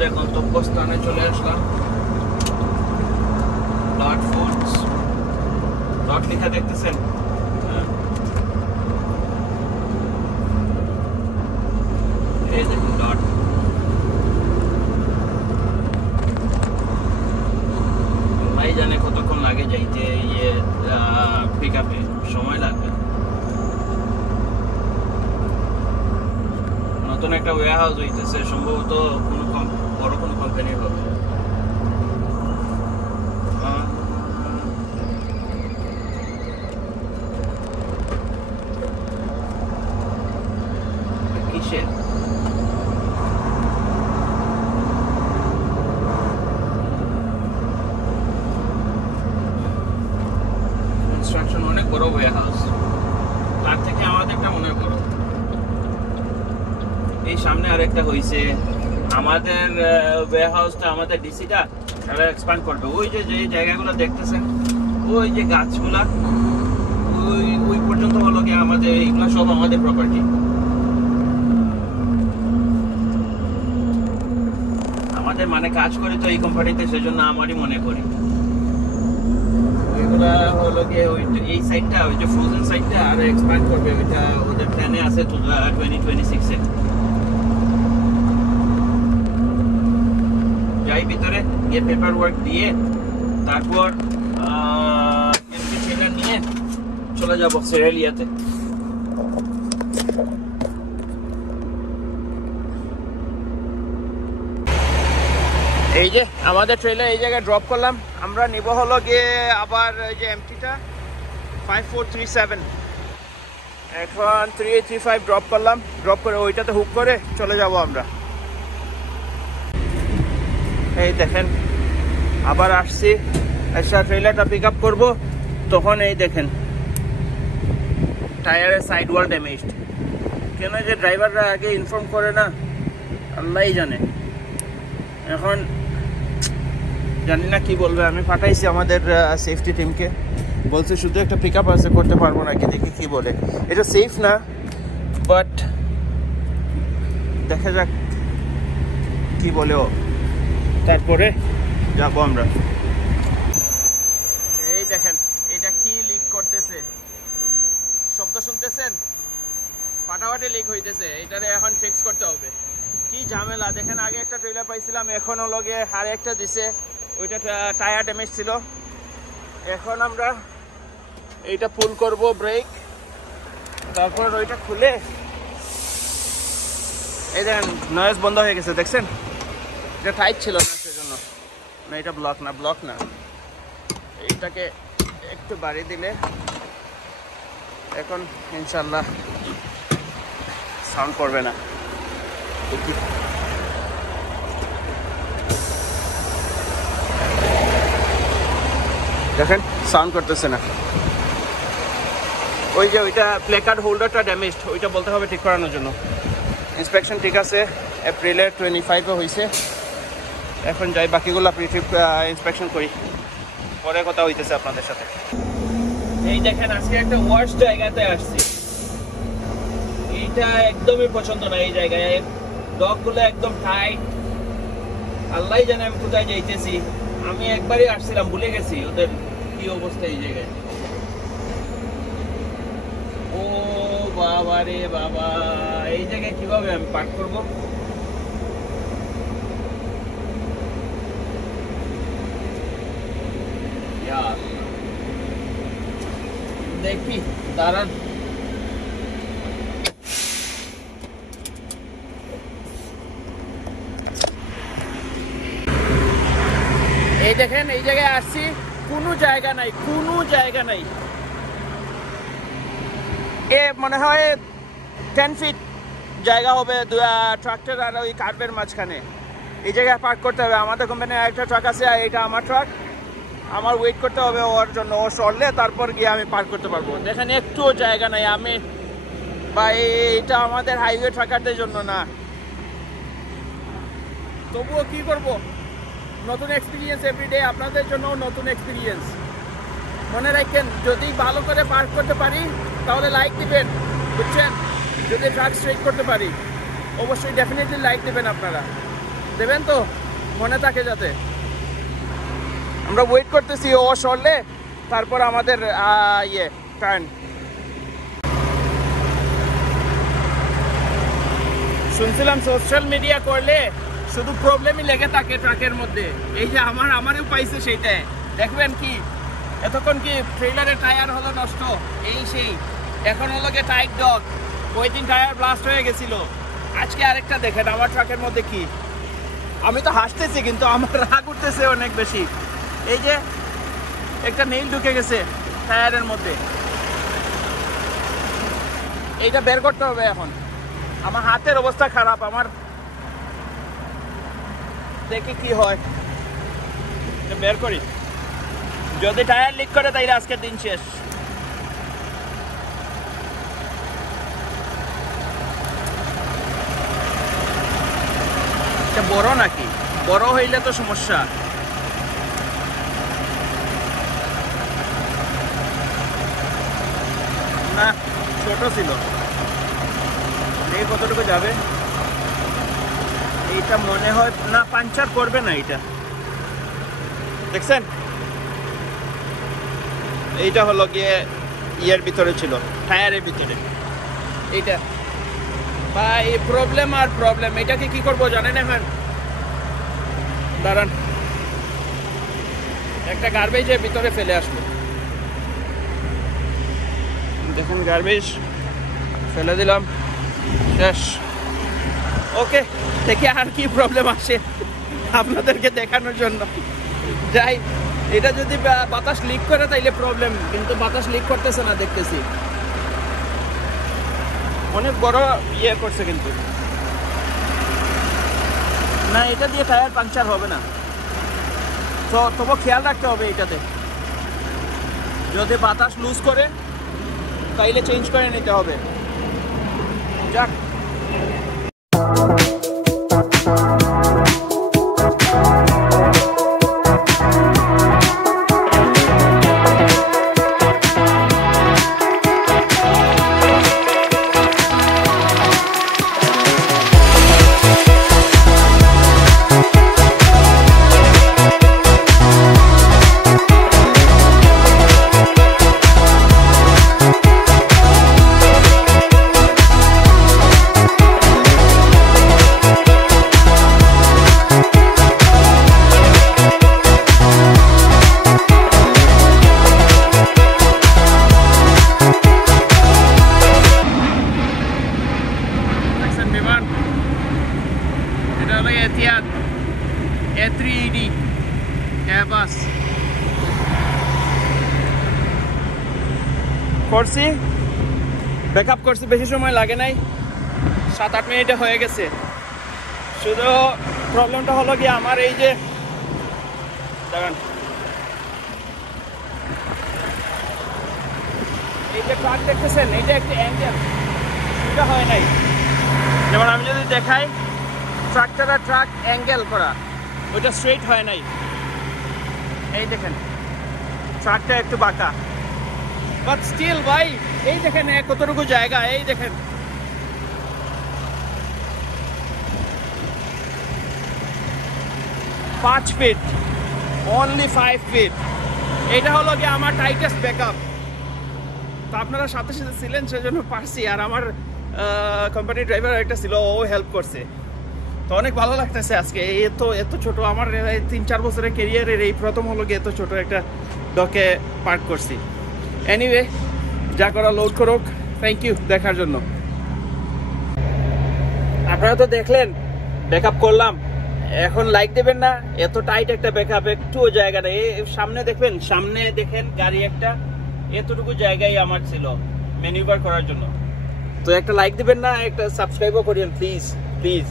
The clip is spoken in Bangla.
আমাদের গন্তব্যস্থানে চলে আসলাম। ডট ফুডস, ডট লেখা দেখতেছেন? এই দেখুন ডট। ভাই জানে কতক্ষণ লাগে যাইতে, পিক আপে সময় লাগবে। নতুন একটা ওয়্যার হাউস হইতেছে, সম্ভবত কোনো বড় কোনো কোম্পানির হবে। কিসের কনস্ট্রাকশন? অনেক বড় ওয়্যার হাউস, তার থেকে আমাদেরটা মনে বড়। এই সামনে আরেকটা হইছে, আমাদের ওয়্যার হাউসটা, আমাদের ডিসিটা তারা এক্সপ্যান্ড করবে। ওই যে যে জায়গাগুলো দেখতেছেন, ওই যে গাছগুলা, ওই পর্যন্ত হলো কি আমাদের, এগুলো সব আমাদের প্রপার্টি। আমাদের মানে কাজ করি তো এই কোম্পানিতে, সেজন্য আমারই মনে করি। ওইগুলা হলো গিয়ে ওই এই সাইডটা, ওই যে ফ্রোজেন সাইডটা আর এক্সপ্যান্ড করবে, ওইটা ওদের প্ল্যানে আছে 2026-এ। যাই ভিতরে গিয়ে পেপার ওয়ার্ক দিয়ে তারপর এমপি ট্রেলার নিয়ে চলে যাবো সেরেলিয়াতে। এই যে আমাদের ট্রেলার এই জায়গায় ড্রপ করলাম। আমরা নিব হলো গিয়ে আবার এই যে এমটিটা 5437, এখন 3835 ড্রপ করলাম। ড্রপ করে ওইটাতে হুক করে চলে যাব আমরা। এই দেখেন আবার আসছি, এসে ট্রেলারটা পিক আপ করবো, তখন এই দেখেন টায়ারের সাইড ওয়াল ড্যামেজড। কেন যে ড্রাইভাররা আগে ইনফর্ম করে না, আল্লাহই জানে। এখন জানি না কি বলবে। আমি পাঠাইছি আমাদের সেফটি টিমকে, বলছে শুধু একটা পিক আপ আছে, করতে পারবো না, কি দেখি কি বলে। এটা সেফ না, বাট দেখা যাক কি বলে ও, তারপরে যাবো আমরা। এই দেখেন এটা কি লিক করতেছে, শব্দ শুনতেছেন? ফাটাফাটি লিক হইতেছে, এটারে এখন ফিক্স করতে হবে। কি ঝামেলা দেখেন। আগে একটা ট্রেলার পাইছিলাম, এখনও লগে আর একটা দিছে, ওইটা টায়ার ড্যামেজ ছিল। এখন আমরা এইটা পুল করব, ব্রেক, তারপর ওইটা খুলে, এই দেখেন নয়েজ বন্ধ হয়ে গেছে, দেখছেন? এটা টাইট ছিল না সেজন্য। না এটা ব্লক না, ব্লক না, এইটাকে একটু বাড়ি দিলে এখন ইনশাল্লাহ সাউন্ড করবে না। দেখেন সাউন্ড করতেছে না। ওই যে ওইটা প্লে কার্ড হোল্ডারটা ড্যামেজড, ওইটা বলতে হবে ঠিক করানোর জন্য। ইন্সপেকশন ঠিক আছে, এপ্রিলের 25-এ হয়েছে। এখন যাই বাকিগুলো প্রিট্রিপ ইন্সপেকশন করি, পরে কথা হইতেছে আপনাদের সাথে। এই দেখেন আজকে একটা ওয়ার্স জায়গাতে আসছি, এইটা একদমই পছন্দ না। এই জায়গায় ডগগুলো একদম টাইট, আল্লাহ জানে আমি কোথায় যাইতেছি। আমি একবারই আসছিলাম, ভুলে গেছি ওদের কি অবস্থা এই জায়গায়। ও বাবা রে বাবা, এই জায়গায় কিভাবে আমি পার্ক করব? দেখি দাঁড়ান। এই দেখেন এই জায়গায় আসছি, কোনো জায়গা নাই, কোনো জায়গা নাই। এ মনে হয় 10 ফিট জায়গা হবে ট্রাক্টর আর ওই কার্ভের মাঝখানে। এই জায়গায় পার্ক করতে হবে। আমাদের কোম্পানির একটা ট্রাক আছে, আর এটা আমার ট্রাক। আমার ওয়েট করতে হবে ওর জন্য, ও সরলে তারপর গিয়ে আমি পার্ক করতে পারবো। দেখেন একটুও জায়গা নাই। আমি বা এটা আমাদের হাইওয়ে ট্রাকারদের জন্য না, তবুও কি করব, নতুন এক্সপিরিয়েন্স এভরিডে, আপনাদের জন্য নতুন এক্সপিরিয়েন্স। মনে রাখেন, যদি ভালো করে পার্ক করতে পারি তাহলে লাইক দিবেন, বুঝছেন? যদি ট্রাক স্ট্রেট করতে পারি অবশ্যই ডেফিনেটলি লাইক দেবেন আপনারা। দেবেন তো, মনে থাকে যাতে। আমরা ওয়েট করতেছি ও সরলে তারপর আমাদের টার্ন। শুনছিলাম সোশ্যাল মিডিয়া করলে শুধু প্রবলেমই লেগে থাকে ট্রাকের মধ্যে। এই যে আমারও পাইছে সেইটাই। দেখবেন কি এতক্ষণ কি ট্রেলারের টায়ার হলো নষ্ট, এই সেই, এখন হলো গিয়ে টাইট ডগ, ওই দিন টায়ার ব্লাস্ট হয়ে গেছিল। আজকে আরেকটা দেখেন আমার ট্রাকের মধ্যে কি। আমি তো হাসতেছি কিন্তু আমার রাগ উঠতেছে অনেক বেশি। এই যে একটা নেইল ঢুকে গেছে টায়ারের মধ্যে, এইটা বের করতে হবে এখন। আমার হাতের অবস্থা খারাপ, আমার দেখি কি হয়, বের করি। যদি টায়ার লিক করে তাইলে আজকের দিন শেষ। এটা বড় নাকি? বড় হইলে তো সমস্যা। না, ছোট ছিল। এই কতটুকু যাবে? এইটা মনে হয় না, পাঞ্চার করবে না এটা। দেখছেন, এইটা হলো গিয়ে ইয়ের ভিতরে ছিল, টায়ারের ভিতরে। এইটা বা এই প্রবলেম আর প্রবলেম। এটাকে কি করবো জানেন এখন? দাঁড়ান, একটা গার্বেজের ভিতরে ফেলে আসবো। দেখুন, গার্বেজ ফেলে দিলাম, শেষ। ওকে, দেখি আর কি প্রবলেম আসে আপনাদেরকে দেখানোর জন্য। যাই, এটা যদি বাতাস লিক করে তাইলে প্রবলেম, কিন্তু বাতাস লিক করতেছে না দেখতেছি। অনেক বড় ইয়ে করছে কিন্তু না, এটা দিয়ে টায়ার পাংচার হবে না। তো তবু খেয়াল রাখতে হবে এটাতে, যদি বাতাস লুজ করে তাইলে চেঞ্জ করে নিতে হবে। যাক, করছি, ব্যাকআপ করছি, বেশি সময় লাগে নাই, 7-8 মিনিটে হয়ে গেছে। শুধু প্রবলেমটা হলো কি আমার এই যে দেখেন, এই যে ট্রাক দেখতেছেন, এইটা একটি অ্যাঙ্গেল, এটা হয় নাই। যেমন আমি যদি দেখাই, ট্রাকটা ট্রাক অ্যাঙ্গেল করা, ওইটা স্ট্রেট হয় নাই। এই দেখেন ট্রাকটা একটু বাঁকা, বাট স্টিল ভাই এই দেখেন কতটুকু জায়গা, এই দেখেন পাঁচ ফিট, অনলি 5 ফিট। এটা হলো গিয়ে আমার টাইটেস্ট ব্যাকআপ। তো আপনারা সাথে সাথে ছিলেন সেজন্য পারছি, আর আমার কোম্পানি ড্রাইভার একটা ছিল, ও হেল্প করছে। তো অনেক ভালো লাগতেছে আজকে। এত ছোট আমার 3-4 বছরের ক্যারিয়ারের এই প্রথম হলো গিয়ে এত ছোট একটা ডকে পার্ক করছি। এনিওয়ে, যা করা লোড করুক। থ্যাংক ইউ দেখার জন্য। আপনারা তো দেখলেন ব্যাকআপ করলাম, এখন লাইক দেবেন না? এত টাইট একটা ব্যাকআপ, একটুও জায়গা নেই। সামনে দেখবেন, সামনে দেখেন গাড়ি একটা, এতটুকু জায়গায় আমার ছিল ম্যানিউভার করার জন্য। তো একটা লাইক দিবেন না? একটা সাবস্ক্রাইবও করিয়েন প্লিজ প্লিজ।